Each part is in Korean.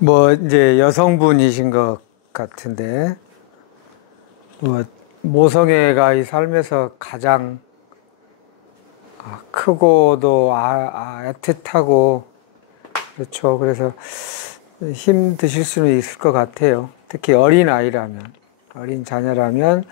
뭐 이제 여성분이신 것 같은데 뭐 모성애가 이 삶에서 가장 크고도 애틋하고 그렇죠. 그래서 힘드실 수는 있을 것 같아요. 특히 어린 아이라면, 어린 자녀라면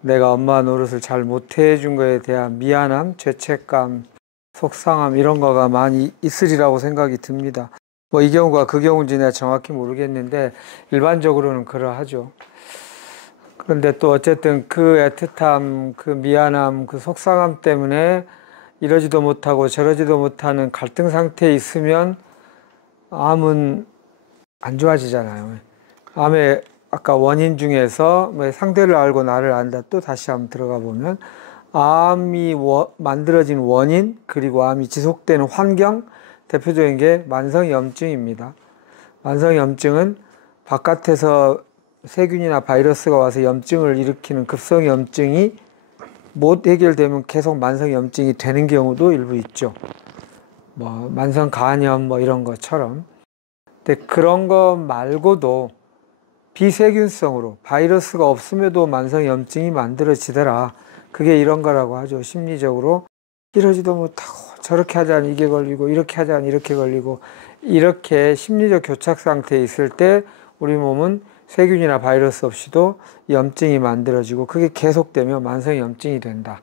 내가 엄마 노릇을 잘 못해준 거에 대한 미안함, 죄책감, 속상함 이런 거가 많이 있으리라고 생각이 듭니다. 뭐 이 경우가 그 경우인지 내가 정확히 모르겠는데 일반적으로는 그러하죠. 그런데 또 어쨌든 그 애틋함, 그 미안함, 그 속상함 때문에 이러지도 못하고 저러지도 못하는 갈등 상태에 있으면 암은 안 좋아지잖아요. 암의 아까 원인 중에서 뭐 상대를 알고 나를 안다 또 다시 한번 들어가 보면 암이 만들어진 원인 그리고 암이 지속되는 환경 대표적인 게 만성염증입니다. 만성염증은 바깥에서 세균이나 바이러스가 와서 염증을 일으키는 급성염증이 못 해결되면 계속 만성염증이 되는 경우도 일부 있죠. 뭐 만성간염 뭐 이런 것처럼. 근데 그런 거 말고도 비세균성으로 바이러스가 없음에도 만성염증이 만들어지더라. 그게 이런 거라고 하죠. 심리적으로 이러지도 못하고 저렇게 하자니 이게 걸리고 이렇게 하자니 이렇게 걸리고 이렇게 심리적 교착 상태에 있을 때 우리 몸은 세균이나 바이러스 없이도 염증이 만들어지고 그게 계속되면 만성염증이 된다.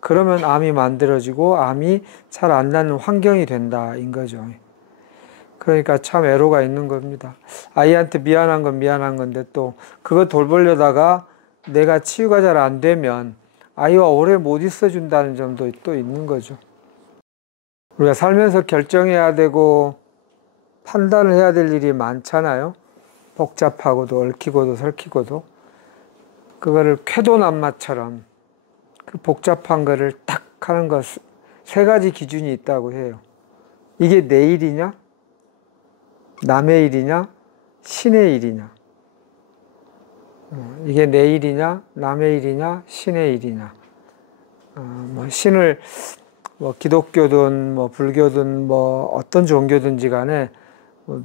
그러면 암이 만들어지고 암이 잘 안 낫는 환경이 된다인 거죠. 그러니까 참 애로가 있는 겁니다. 아이한테 미안한 건 미안한 건데 또 그거 돌보려다가 내가 치유가 잘 안 되면 아이와 오래 못 있어 준다는 점도 또 있는 거죠. 우리가 살면서 결정해야 되고 판단을 해야 될 일이 많잖아요. 복잡하고도 얽히고도 설키고도 그거를 쾌도난마처럼 그 복잡한 거를 딱 하는 것 세 가지 기준이 있다고 해요. 이게 내 일이냐? 남의 일이냐? 신의 일이냐? 이게 내 일이냐? 남의 일이냐? 신의 일이냐? 뭐 신을 뭐 기독교든 뭐 불교든 뭐 어떤 종교든지 간에 뭐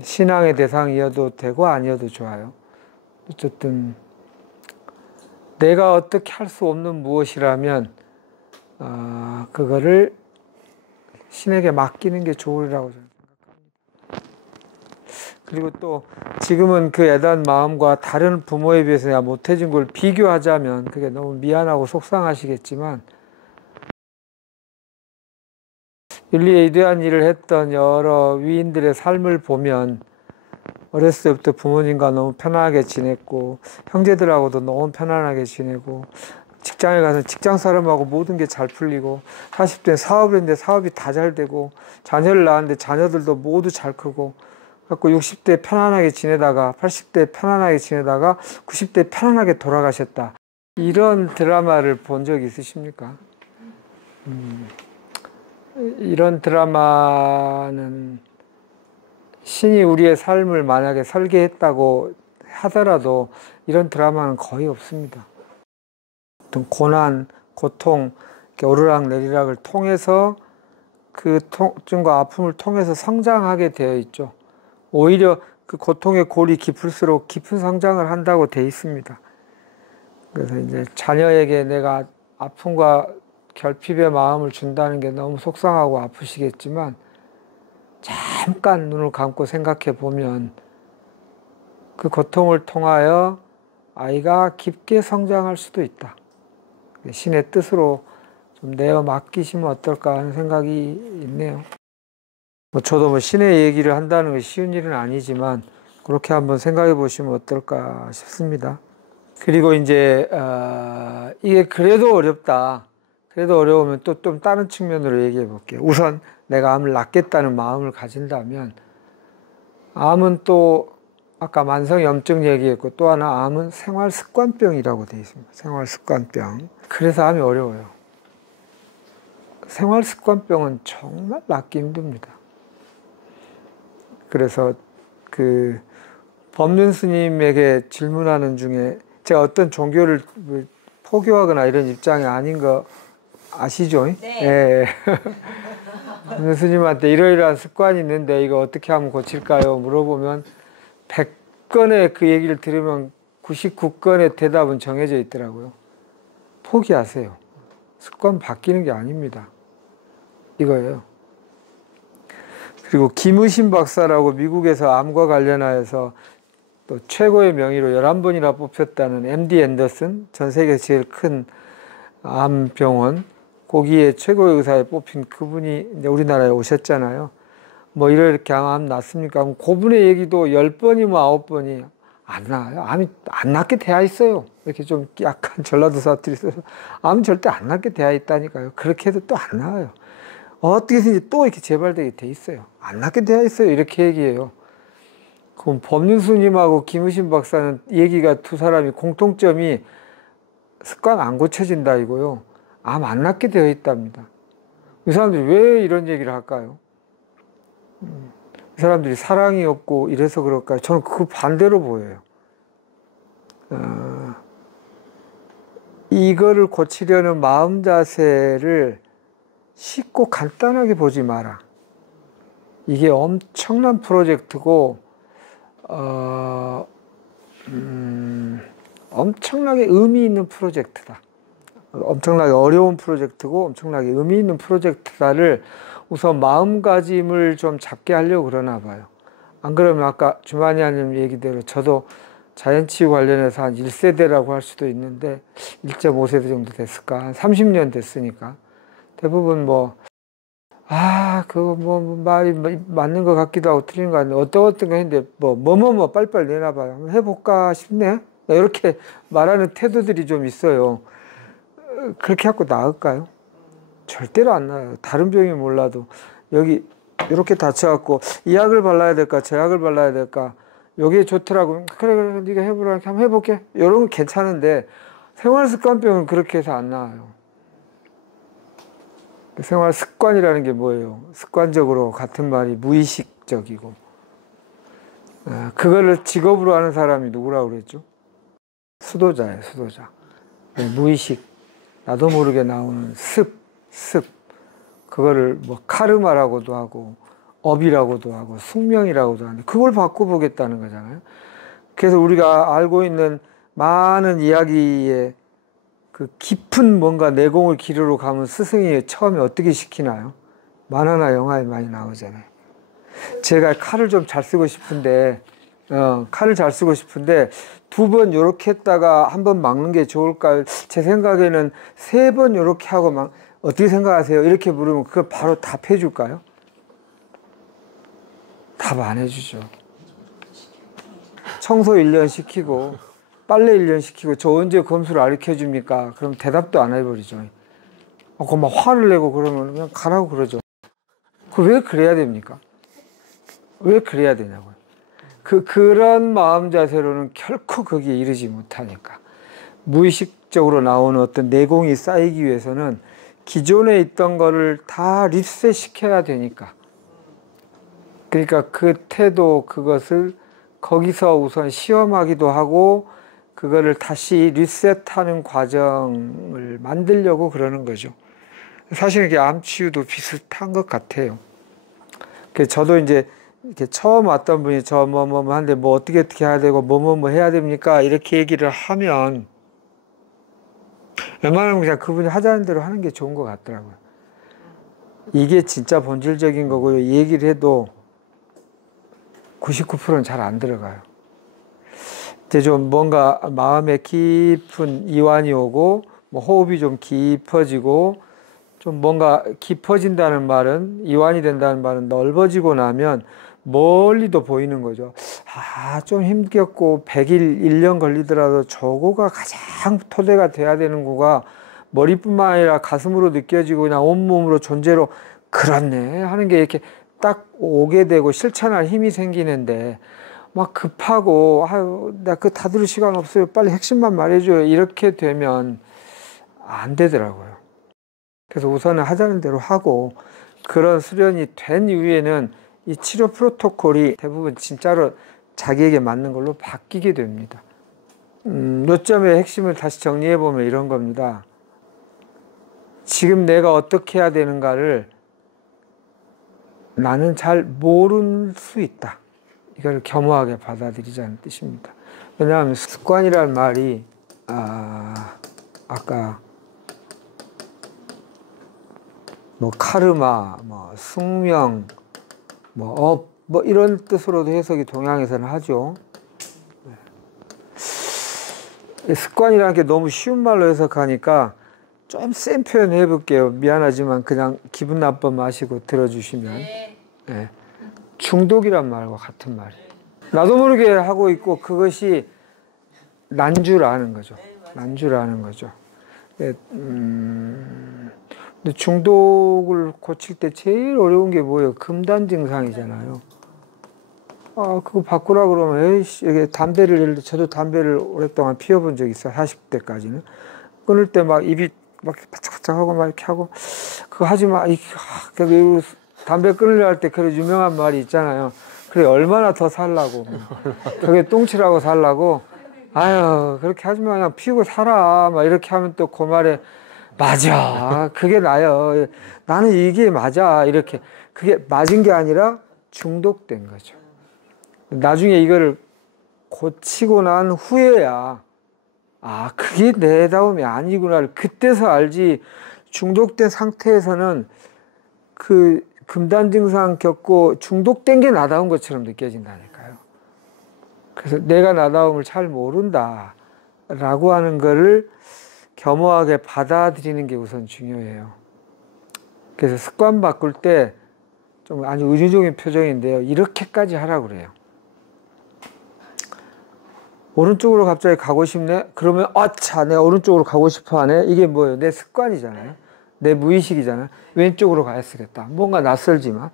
신앙의 대상이어도 되고 아니어도 좋아요. 어쨌든 내가 어떻게 할 수 없는 무엇이라면 그거를 신에게 맡기는 게 좋으리라고 저는 생각합니다. 그리고 또 지금은 그 애단 마음과 다른 부모에 비해서 내가 못해준 걸 비교하자면 그게 너무 미안하고 속상하시겠지만 인류에 위대한 일을 했던 여러 위인들의 삶을 보면 어렸을 때부터 부모님과 너무 편안하게 지냈고 형제들하고도 너무 편안하게 지내고 직장에 가서 직장 사람하고 모든 게 잘 풀리고 40대 사업을 했는데 사업이 다 잘 되고 자녀를 낳았는데 자녀들도 모두 잘 크고 그래서 60대 편안하게 지내다가 80대 편안하게 지내다가 90대 편안하게 돌아가셨다. 이런 드라마를 본 적 있으십니까? 이런 드라마는 신이 우리의 삶을 만약에 설계했다고 하더라도 이런 드라마는 거의 없습니다. 어떤 고난, 고통, 오르락내리락을 통해서 그 통증과 아픔을 통해서 성장하게 되어 있죠. 오히려 그 고통의 골이 깊을수록 깊은 성장을 한다고 되어 있습니다. 그래서 이제 자녀에게 내가 아픔과 결핍의 마음을 준다는 게 너무 속상하고 아프시겠지만 잠깐 눈을 감고 생각해 보면 그 고통을 통하여 아이가 깊게 성장할 수도 있다. 신의 뜻으로 좀 내어 맡기시면 어떨까 하는 생각이 있네요. 저도 뭐 신의 얘기를 한다는 게 쉬운 일은 아니지만 그렇게 한번 생각해 보시면 어떨까 싶습니다. 그리고 이제 이게 그래도 어렵다. 그래도 어려우면 또 좀 다른 측면으로 얘기해 볼게요. 우선 내가 암을 낫겠다는 마음을 가진다면 암은 또 아까 만성염증 얘기했고 또 하나 암은 생활습관병이라고 되어 있습니다. 생활습관병. 그래서 암이 어려워요. 생활습관병은 정말 낫기 힘듭니다. 그래서 그 법륜 스님에게 질문하는 중에 제가 어떤 종교를 포교하거나 이런 입장이 아닌 거 아시죠? 네. 예. 스님한테 이러이러한 습관이 있는데 이거 어떻게 하면 고칠까요? 물어보면 100건의 그 얘기를 들으면 99건의 대답은 정해져 있더라고요. 포기하세요. 습관 바뀌는 게 아닙니다. 이거예요. 그리고 김의신 박사라고 미국에서 암과 관련하여서 또 최고의 명의로 11번이나 뽑혔다는 MD 앤더슨, 전 세계에서 제일 큰 암병원, 거기에 최고의 의사에 뽑힌 그분이 이제 우리나라에 오셨잖아요. 뭐 이렇게 암 났습니까? 그분의 얘기도 10번이면 9번이 안 나아요. 암이 안 낫게 되어 있어요. 이렇게 좀 약간 전라도 사투리 써서 암은 절대 안 낫게 되어 있다니까요. 그렇게 해도 또 안 나아요. 어떻게든지 또 이렇게 재발되게 돼 있어요. 안 낫게 되어 있어요. 이렇게 얘기해요. 그럼 법륜스님하고 김의신 박사는 얘기가 두 사람이 공통점이 습관 안 고쳐진다 이거요. 암 안 낫게 되어 있답니다. 이 사람들이 왜 이런 얘기를 할까요? 이 사람들이 사랑이 없고 이래서 그럴까요? 저는 그 반대로 보여요. 이거를 고치려는 마음 자세를 쉽고 간단하게 보지 마라. 이게 엄청난 프로젝트고 엄청나게 의미 있는 프로젝트다. 엄청나게 어려운 프로젝트고 엄청나게 의미 있는 프로젝트다를 우선 마음가짐을 좀 잡게 하려고 그러나 봐요. 안 그러면 아까 주마니아님 얘기대로 저도 자연치유 관련해서 한 1세대라고 할 수도 있는데 1.5세대 정도 됐을까? 한 30년 됐으니까 대부분 그거 말이 맞는 것 같기도 하고 틀린 것 같은데 어떤 거 했는데 빨리빨리 내놔봐요. 한번 해볼까 싶네? 이렇게 말하는 태도들이 좀 있어요. 그렇게 하고 나을까요? 절대로 안 나아요. 다른 병이 몰라도 여기 이렇게 다쳐갖고 이 약을 발라야 될까 저 약을 발라야 될까 여기에 좋더라고. 그래 네가 해보라. 한번 해볼게. 이런 건 괜찮은데 생활습관병은 그렇게 해서 안 나아요. 생활습관이라는 게 뭐예요? 습관적으로 같은 말이 무의식적이고 그거를 직업으로 하는 사람이 누구라고 그랬죠? 수도자예요. 수도자. 무의식 나도 모르게 나오는 습 그거를 카르마라고도 하고 업이라고도 하고 숙명이라고도 하는데 그걸 바꿔보겠다는 거잖아요. 그래서 우리가 알고 있는 많은 이야기에 그 깊은 뭔가 내공을 기르러 가면 스승이 처음에 어떻게 시키나요? 만화나 영화에 많이 나오잖아요. 제가 칼을 좀 잘 쓰고 싶은데 칼을 잘 쓰고 싶은데 2번 요렇게 했다가 한 번 막는 게 좋을까요? 제 생각에는 3번 요렇게 하고 어떻게 생각하세요? 이렇게 물으면 그걸 바로 답해 줄까요? 답 안 해주죠. 청소 1년 시키고 빨래 1년 시키고 저 언제 검수를 가르쳐 줍니까? 그럼 대답도 안 해버리죠. 그럼 막 화를 내고 그러면 그냥 가라고 그러죠. 왜 그래야 됩니까? 왜 그래야 되냐고요. 그런 마음 자세로는 결코 거기에 이르지 못하니까. 무의식적으로 나오는 어떤 내공이 쌓이기 위해서는 기존에 있던 거를 다 리셋 시켜야 되니까. 그러니까 그 태도, 그것을 거기서 우선 시험하기도 하고, 그거를 다시 리셋하는 과정을 만들려고 그러는 거죠. 사실 이게 암 치유도 비슷한 것 같아요. 그래서 저도 이제 이렇게 처음 왔던 분이 저 하는데 어떻게 해야 되고 해야 됩니까? 이렇게 얘기를 하면 웬만하면 그냥 그분이 하자는 대로 하는 게 좋은 것 같더라고요. 이게 진짜 본질적인 거고요. 이 얘기를 해도 99%는 잘 안 들어가요. 이제 좀 뭔가 마음에 깊은 이완이 오고 호흡이 좀 깊어지고 좀 뭔가 깊어진다는 말은 이완이 된다는 말은 넓어지고 나면 멀리도 보이는 거죠. 좀 힘겹고 100일, 1년 걸리더라도 저거가 가장 토대가 돼야 되는 거가 머리뿐만 아니라 가슴으로 느껴지고 그냥 온몸으로 존재로 그렇네 하는 게 이렇게 딱 오게 되고 실천할 힘이 생기는데 막 급하고 나 그거 다 들을 시간 없어요. 빨리 핵심만 말해줘요. 이렇게 되면 안 되더라고요. 그래서 우선은 하자는 대로 하고 그런 수련이 된 이후에는 이 치료 프로토콜이 대부분 진짜로 자기에게 맞는 걸로 바뀌게 됩니다. 요점의 핵심을 다시 정리해 보면 이런 겁니다. 지금 내가 어떻게 해야 되는가를 나는 잘 모를 수 있다. 이걸 겸허하게 받아들이자는 뜻입니다. 왜냐하면 습관이라는 말이 아까 뭐 카르마, 뭐 숙명, 뭐 업, 뭐 이런 뜻으로도 해석이 동양에서는 하죠. 습관이라는 게 너무 쉬운 말로 해석하니까 좀 센 표현 해볼게요. 미안하지만 그냥 기분 나빠 마시고 들어주시면. 네. 중독이란 말과 같은 말이에요. 나도 모르게 하고 있고 그것이 난 줄 아는 거죠. 난 줄 아는 거죠. 근데 중독을 고칠 때 제일 어려운 게 뭐예요? 금단 증상이잖아요. 그거 바꾸라 그러면, 에이씨, 이게 담배를, 예를 들어, 저도 담배를 오랫동안 피워본 적이 있어요. 40대까지는. 끊을 때 막 입이 막 바짝바짝 하고 막 이렇게 하고, 그거 하지 마. 담배 끊으려 할 때 그런 유명한 말이 있잖아요. 그래, 얼마나 더 살라고. 그게 똥칠하고 살라고. 아유, 그렇게 하지 마. 그냥 피우고 살아. 막 이렇게 하면 또 그 말에, 맞아. 그게 나요. 나는 이게 맞아. 이렇게. 그게 맞은 게 아니라 중독된 거죠. 나중에 이거를 고치고 난 후에야, 그게 내다움이 아니구나를 그때서 알지. 중독된 상태에서는 그 금단 증상 겪고 중독된 게 나다운 것처럼 느껴진다니까요. 그래서 내가 나다움을 잘 모른다 라고 하는 거를 겸허하게 받아들이는 게 우선 중요해요. 그래서 습관 바꿀 때 좀 아주 은유적인 표정인데요. 이렇게까지 하라고 그래요. 오른쪽으로 갑자기 가고 싶네? 그러면 내가 오른쪽으로 가고 싶어 하네? 이게 뭐예요? 내 습관이잖아요. 내 무의식이잖아요. 왼쪽으로 가야 쓰겠다. 뭔가 낯설지만.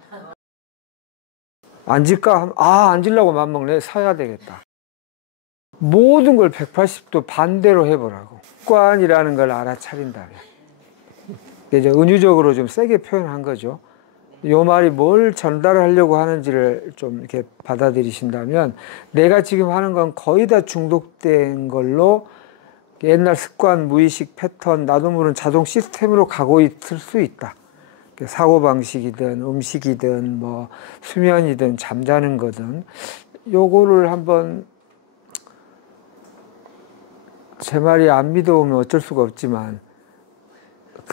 앉을까? 앉으려고 맘먹네. 서야 되겠다. 모든 걸 180도 반대로 해보라고. 습관이라는 걸 알아차린다면. 이제 은유적으로 좀 세게 표현한 거죠. 이 말이 뭘 전달하려고 하는지를 좀 이렇게 받아들이신다면 내가 지금 하는 건 거의 다 중독된 걸로 옛날 습관, 무의식 패턴, 나도 모르는 자동 시스템으로 가고 있을 수 있다. 사고방식이든 음식이든 뭐 수면이든 잠자는 거든 요거를 한번 제 말이 안 믿어오면 어쩔 수가 없지만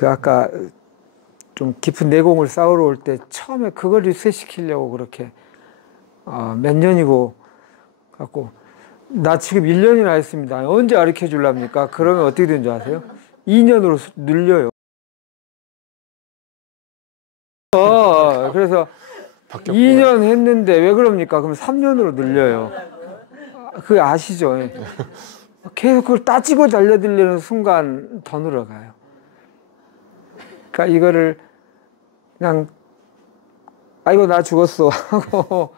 아까 좀 깊은 내공을 쌓으러 올 때 처음에 그걸 리셋시키려고 그렇게 몇 년이고 갖고 나 지금 1년이나 했습니다. 언제 가르쳐 줄랍니까? 그러면 어떻게 되는 줄 아세요? 2년으로 늘려요. 그래서 바뀌었구나. 2년 했는데 왜 그럽니까? 그럼 3년으로 늘려요. 그게 아시죠? 계속 그걸 따지고 달려들려는 순간 더 늘어가요. 그러니까 이거를 그냥 아이고 나 죽었어 하고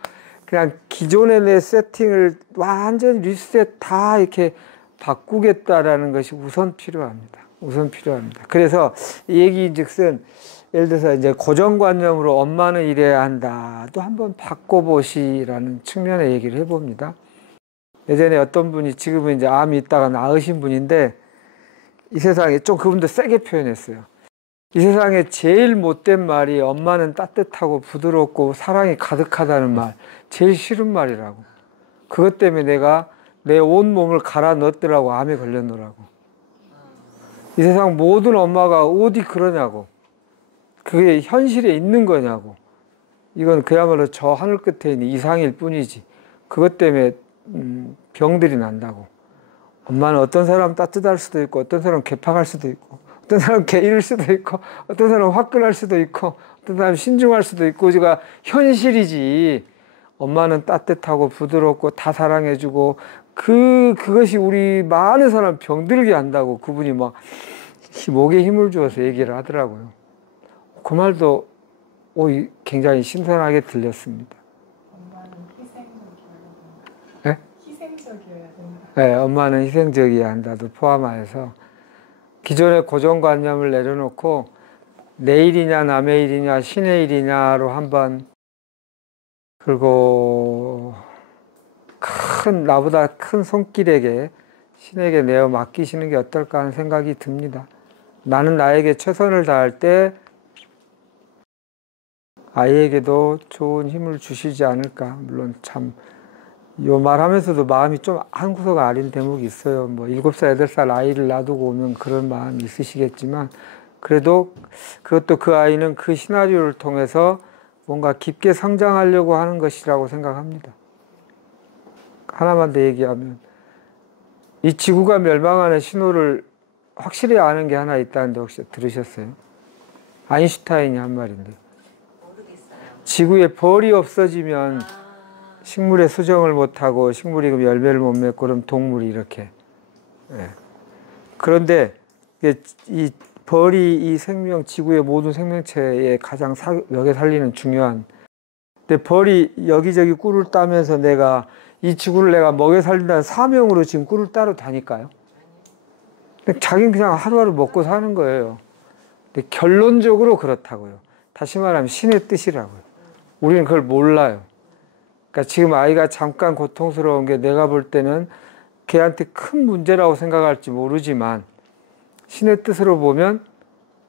그냥 기존의 내 세팅을 완전히 리셋 다 이렇게 바꾸겠다라는 것이 우선 필요합니다. 우선 필요합니다. 그래서 이 얘기인즉슨 예를 들어서 이제 고정관념으로 엄마는 이래야 한다. 또 한번 바꿔보시라는 측면의 얘기를 해봅니다. 예전에 어떤 분이 지금은 이제 암이 있다가 나으신 분인데 이 세상에 좀 그분도 세게 표현했어요. 이 세상에 제일 못된 말이 엄마는 따뜻하고 부드럽고 사랑이 가득하다는 말. 제일 싫은 말이라고. 그것 때문에 내가 내 온 몸을 갈아 넣었더라고. 암에 걸렸노라고. 이 세상 모든 엄마가 어디 그러냐고. 그게 현실에 있는 거냐고. 이건 그야말로 저 하늘 끝에 있는 이상일 뿐이지. 그것 때문에 병들이 난다고. 엄마는 어떤 사람 따뜻할 수도 있고 어떤 사람 개팍할 수도 있고 어떤 사람 게으를 수도 있고 어떤 사람 화끈할 수도 있고 어떤 사람 신중할 수도 있고 제가 현실이지. 엄마는 따뜻하고 부드럽고 다 사랑해주고 그것이 우리 많은 사람 병들게 한다고 그분이 막 목에 힘을 주어서 얘기를 하더라고요. 그 말도 굉장히 신선하게 들렸습니다. 엄마는 희생적이어야 된다. 네? 희생적이어야 된다. 네, 엄마는 희생적이어야 한다도 포함하여서 기존의 고정관념을 내려놓고 내 일이냐 남의 일이냐 신의 일이냐로 한번 그리고 나보다 큰 손길에게 신에게 내어 맡기시는 게 어떨까 하는 생각이 듭니다. 나는 나에게 최선을 다할 때 아이에게도 좋은 힘을 주시지 않을까. 물론 참 요 말하면서도 마음이 좀 한구석 아린 대목이 있어요. 뭐 7살, 8살 아이를 놔두고 오면 그런 마음이 있으시겠지만 그래도 그것도 그 아이는 그 시나리오를 통해서 뭔가 깊게 성장하려고 하는 것이라고 생각합니다. 하나만 더 얘기하면 이 지구가 멸망하는 신호를 확실히 아는 게 하나 있다는데 혹시 들으셨어요? 아인슈타인이 한 말인데 모르겠어요. 지구에 벌이 없어지면 식물의 수정을 못하고 식물이 그럼 열매를 못 맺고 그럼 동물이 이렇게. 예. 그런데 이 벌이 이 생명, 지구의 모든 생명체에 가장 먹여 살리는 중요한. 근데 벌이 여기저기 꿀을 따면서 내가 이 지구를 내가 먹여 살린다는 사명으로 지금 꿀을 따러 다닐까요? 자기는 그냥 하루하루 먹고 사는 거예요. 근데 결론적으로 그렇다고요. 다시 말하면 신의 뜻이라고요. 우리는 그걸 몰라요. 그러니까 지금 아이가 잠깐 고통스러운 게 내가 볼 때는 걔한테 큰 문제라고 생각할지 모르지만 신의 뜻으로 보면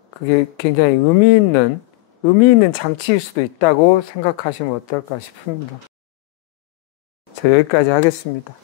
그게 굉장히 의미 있는 장치일 수도 있다고 생각하시면 어떨까 싶습니다. 저 여기까지 하겠습니다.